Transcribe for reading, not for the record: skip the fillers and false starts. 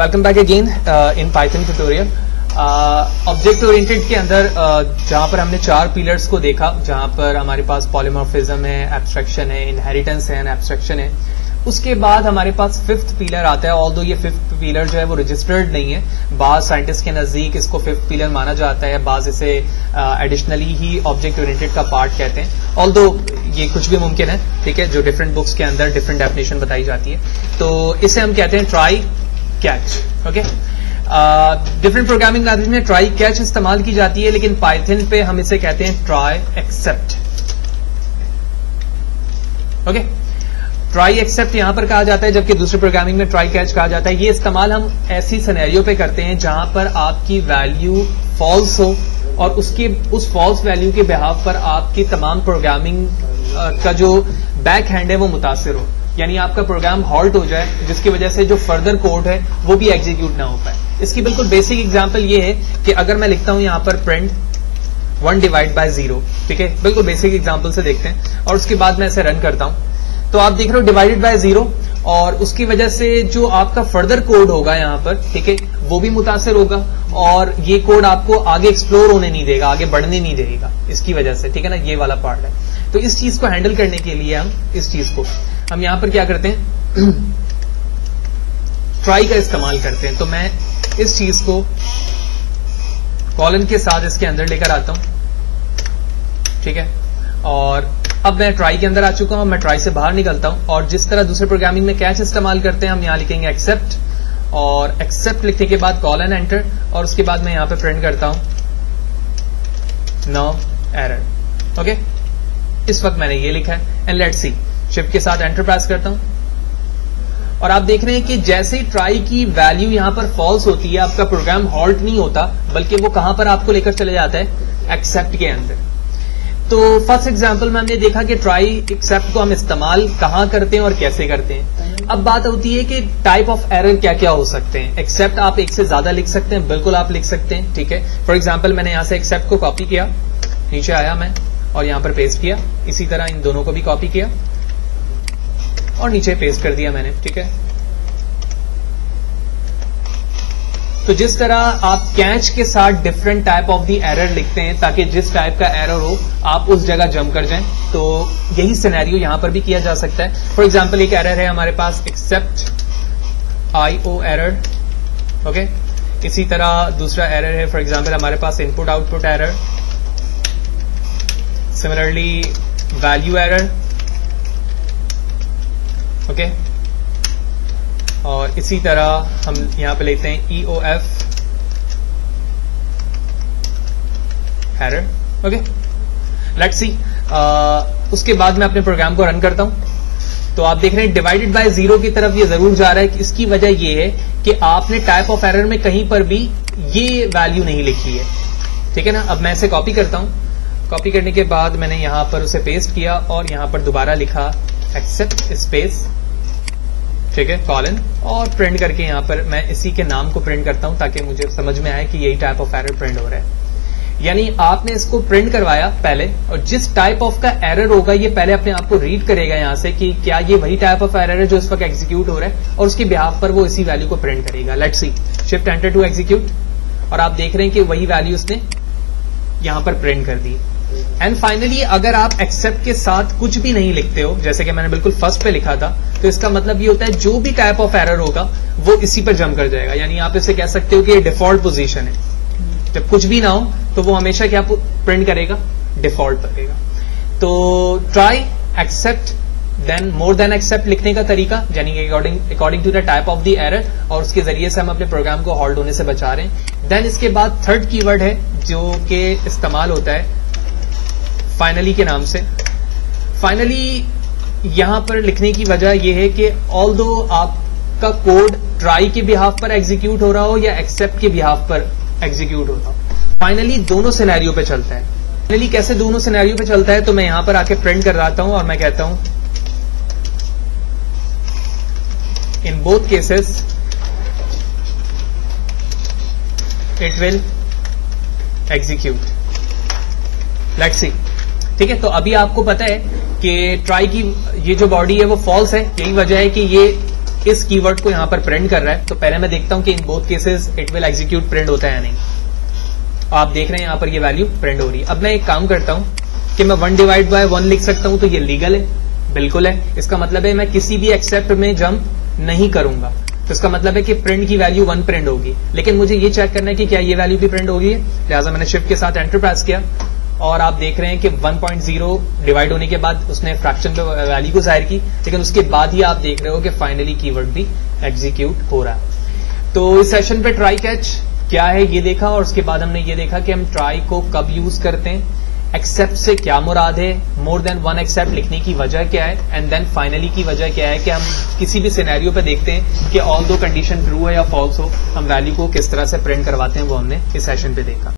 Welcome back again in Python tutorial. Object oriented के अंदर जहां पर हमने चार पिलर्स को देखा, जहां पर हमारे पास पॉलीमॉर्फिज्म है, एब्स्ट्रैक्शन है, इनहेरिटेंस है एंड एब्स्ट्रैक्शन है। उसके बाद हमारे पास फिफ्थ पिलर आता है। ऑल्दो ये फिफ्थ पिलर जो है वो रजिस्टर्ड नहीं है, बाज साइंटिस्ट के नजदीक इसको फिफ्थ पिलर माना जाता है, बाज इसे एडिशनली ही ऑब्जेक्ट ओरिएंटेड का पार्ट कहते हैं। ऑल्दो ये कुछ भी मुमकिन है, ठीक है, जो डिफरेंट बुक्स के अंदर डिफरेंट डेफिनेशन बताई जाती है। तो इसे हम कहते हैं try catch. Okay, different programming language में ट्राई कैच इस्तेमाल की जाती है, लेकिन पाइथन पे हम इसे कहते हैं try except. Okay, try except यहां पर कहा जाता है, जबकि दूसरे प्रोग्रामिंग में ट्राई कैच कहा जाता है। ये इस्तेमाल हम ऐसी सिनेरियो पे करते हैं जहां पर आपकी वैल्यू फॉल्स हो और उस फॉल्स वैल्यू के बिहाफ पर आपकी तमाम प्रोग्रामिंग का जो बैक हैंड है वो मुतासिर हो, यानी आपका प्रोग्राम हॉल्ट हो जाए, जिसकी वजह से जो फर्दर कोड है वो भी एग्जीक्यूट ना हो पाए। इसकी बिल्कुल बेसिक एग्जांपल ये है कि अगर मैं लिखता हूं यहां पर प्रिंट 1 डिवाइड बाय 0, ठीक है, बिल्कुल बेसिक एग्जांपल से देखते हैं, और उसके बाद मैं इसे रन करता हूं तो आप देख रहे हो डिवाइडेड बाय 0, और उसकी वजह से जो आपका फर्दर कोड होगा यहां पर, ठीक है, वो भी मुतासिर होगा और ये कोड आपको आगे एक्सप्लोर होने नहीं देगा, आगे बढ़ने नहीं देगा इसकी वजह से, ठीक है ना, ये वाला पार्ट है। तो इस चीज को हैंडल करने के लिए हम यहां पर क्या करते हैं, ट्राई का इस्तेमाल करते हैं। तो मैं इस चीज को कॉलन के साथ इसके अंदर लेकर आता हूं, ठीक है, और अब मैं ट्राई के अंदर आ चुका हूं, मैं ट्राई से बाहर निकलता हूं, और जिस तरह दूसरे प्रोग्रामिंग में कैच इस्तेमाल करते हैं, हम यहां लिखेंगे एक्सेप्ट, और एक्सेप्ट लिखने के बाद कॉलन एंटर, और उसके बाद मैं यहां पे प्रिंट करता हूं नो एरर। ओके, इस वक्त मैंने ये लिखा है, एंड लेट्स सी, शिफ्ट के साथ एंटर प्रेस करता हूं, और आप देख रहे हैं कि जैसे ही ट्राई की वैल्यू यहां पर फॉल्स होती है, आपका प्रोग्राम हॉल्ट नहीं होता, बल्कि वो कहां पर आपको लेकर चले जाता है, एक्सेप्ट के अंदर। तो फर्स्ट एग्जांपल में हमने देखा कि ट्राई एक्सेप्ट को हम इस्तेमाल कहां करते हैं और कैसे करते हैं। अब बात होती है कि टाइप ऑफ एरर क्या क्या हो सकते हैं। एक्सेप्ट आप एक से ज्यादा लिख सकते हैं, बिल्कुल आप लिख सकते हैं, ठीक है। फॉर एग्जाम्पल मैंने यहां से एक्सेप्ट को कॉपी किया, नीचे आया मैं और यहां पर पेस्ट किया, इसी तरह इन दोनों को भी कॉपी किया और नीचे पेस्ट कर दिया मैंने, ठीक है। तो जिस तरह आप कैच के साथ different type of the error लिखते हैं ताकि जिस टाइप का एरर हो आप उस जगह जंप कर जाएं, तो यही सिनेरियो यहां पर भी किया जा सकता है। फॉर एग्जांपल एक एरर है हमारे पास एक्सेप्ट IO एरर, ओके। इसी तरह दूसरा एरर है फॉर एग्जांपल हमारे पास input output error, similarly value error, okay, और इसी तरह हम यहां पे लेते हैं EOF error, okay. Let's see, उसके बाद मैं अपने प्रोग्राम को रन करता हूं तो आप देख रहे हैं डिवाइडेड बाय 0 की तरफ ये जरूर जा रहा है। कि इसकी वजह ये है कि आपने टाइप ऑफ एरर में कहीं पर भी ये वैल्यू नहीं लिखी है, ठीक है ना। अब मैं इसे कॉपी करता हूं, कॉपी करने के बाद मैंने यहां पर उसे पेस्ट किया और यहां पर दोबारा लिखा एक्सेप्ट स्पेस, ठीक है, कॉलन, और प्रिंट करके यहां पर मैं इसी के नाम को प्रिंट करता हूं ताकि मुझे समझ में आए कि यही टाइप ऑफ एरर प्रिंट हो रहा है। यानी आपने इसको प्रिंट करवाया पहले, और जिस टाइप ऑफ का एरर होगा ये पहले अपने आप को रीड करेगा यहां से कि क्या ये वही टाइप ऑफ एरर है जो इस वक्त एग्जीक्यूट हो रहा है, और उसके बिहाफ पर वो इसी वैल्यू को प्रिंट करेगा। Let's see, shift enter to execute, और आप देख रहे हैं कि वही वैल्यू उसने यहां पर प्रिंट कर दी। एंड फाइनली अगर आप एक्सेप्ट के साथ कुछ भी नहीं लिखते हो, जैसे कि मैंने बिल्कुल फर्स्ट पे लिखा था, तो इसका मतलब ये होता है जो भी टाइप ऑफ एरर होगा वो इसी पर जंप कर जाएगा। यानी आप इसे कह सकते हो कि ये डिफॉल्ट पोजीशन है, जब कुछ भी ना हो तो वो हमेशा क्या प्रिंट करेगा, डिफॉल्ट करेगा। तो try except then more than except लिखने का तरीका, यानी कि according to the type of the error, और उसके जरिए से हम अपने प्रोग्राम को हॉल्ट होने से बचा रहे हैं। देन इसके बाद थर्ड कीवर्ड है जो कि इस्तेमाल होता है फाइनली के नाम से। फाइनली यहां पर लिखने की वजह यह है कि ऑल्दो आपका कोड ट्राई के बिहाफ पर एग्जीक्यूट हो रहा हो या एक्सेप्ट के बिहाफ पर एग्जीक्यूट होता हो, फाइनली दोनों सिनेरियो पे चलता है। फाइनली कैसे दोनों सिनेरियो पे चलता है, तो मैं यहां पर आके प्रिंट कर रहा हूं और मैं कहता हूं in both cases it will execute. Let's see, ठीक है। तो अभी आपको पता है कि ट्राई की ये जो बॉडी है वो फॉल्स है, यही वजह है कि ये इस कीवर्ड को यहां पर प्रिंट कर रहा है, तो पहले मैं देखता हूं कि in both cases it will execute print होता है या नहीं। आप देख रहे हैं यहां पर ये वैल्यू प्रिंट हो रही है। अब मैं एक काम करता हूं कि मैं 1 डिवाइड बाय 1 लिख सकता हूं, तो ये लीगल है, बिल्कुल है। इसका मतलब है मैं किसी भी एक्सेप्ट में जंप नहीं करूंगा, तो इसका मतलब है कि प्रिंट की वैल्यू 1 प्रिंट होगी। लेकिन मुझे ये चेक करना है कि क्या ये वैल्यू भी प्रिंट होगी, लिहाजा मैंने शिफ्ट के साथ एंटर प्रेस किया और आप देख रहे हैं कि 1.0 डिवाइड होने के बाद उसने फ्रैक्शन पे वैल्यू को जाहिर की, लेकिन उसके बाद ही आप देख रहे हो कि फाइनली कीवर्ड भी एग्जीक्यूट हो रहा है। तो इस सेशन पे ट्राई कैच क्या है ये देखा, और उसके बाद हमने ये देखा कि हम ट्राई को कब यूज करते हैं, एक्सेप्ट से क्या मुराद है, मोर देन 1 एक्सेप्ट लिखने की वजह क्या है, एंड देन फाइनली की वजह क्या है कि हम किसी भी सिनेरियो पे देखते हैं कि ऑल दो कंडीशन ट्रू है या फॉल्स हो, हम वैल्यू को किस तरह से प्रिंट करवाते हैं, वो हमने इस सेशन पे देखा।